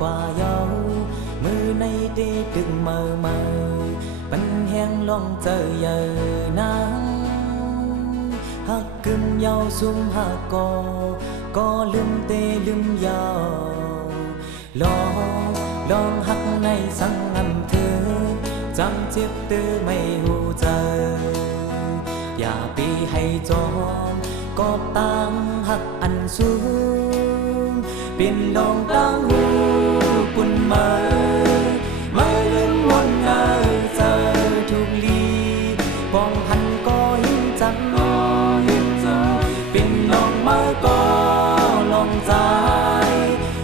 กว่าเยามือในเดดึงmờปันแห้งลองเจอเยอะนางหักกึมเยาซุ่มหักก็ลืมเตลืมเยาลองหักในสังงำเธอจำเจ็บตื้อไม่หูเจออย่าปีให้จอมก็ตั้งหักอันสูงเป็นลองตั้งหูปุ่นมาลืมวนเจอทุกลีปองหันก็ยิ่งจำเป็นลองมาก็ลองใจ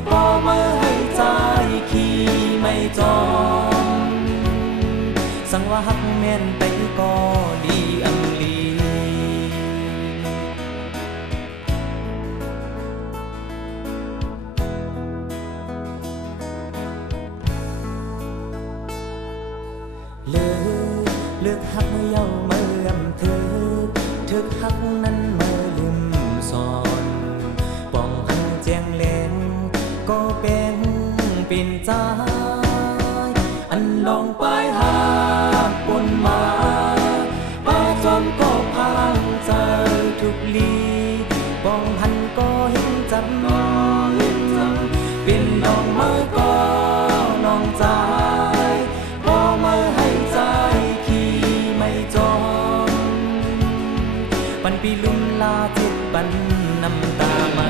พอมาให้ใจขี้ไม่จอมสั่งว่าหักแม่นไปก็ดีอันลีเลือกหักเย้าเมื่อเธอถึกหักนั้นเมื่อลืมสอนป้องหันแจ้งแหลงก็เป็นใจอันลองไปหาปนมาป้าจอมก็พังเจอทุกลีป้องหันก็เห็นจำเป็นลองเมื่อก็ลองใจพอเมื่อให้ใจขี้ไม่จอมปันปีลุ่มลาเจ็บปันน้ำตามา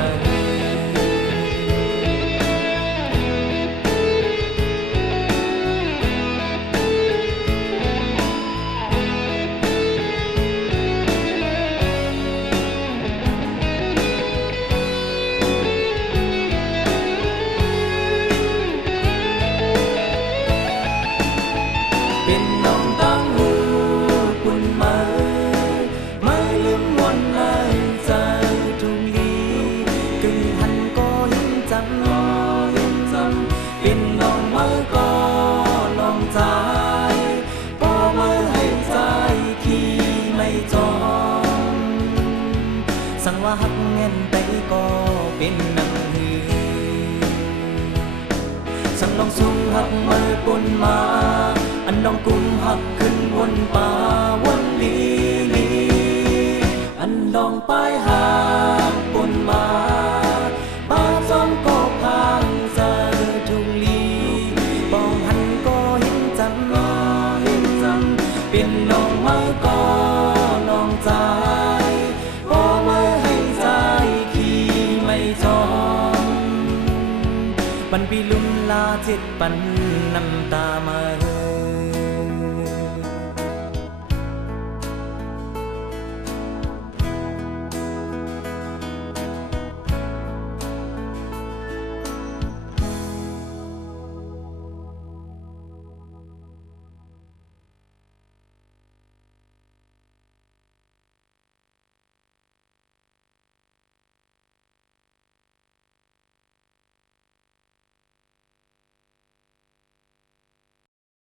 เป็นน้องตั้งหูปุ่นมาลืมวนเลยเจอทุกลีกึ่งหันก็ยิ่งจำเป็นน้องมาก็ลองใจพอมาให้ใจขี้ไม่จอมสั่งว่าหักแน่นไปก็เป็นนังหือสั่งลองสูงหักมือปุ่นมาอันน้องกุมหักขึ้นวนป่าวนลีอันลองไปหาปนมาป้าจอมก็พังเจอทุกลีปองหันก็เห็นจำเป็นน้องมาก็น้องใจพอมาให้ใจขี้ไม่จอมปันปีลุ่มลาเจ็ดปันน้ำตามา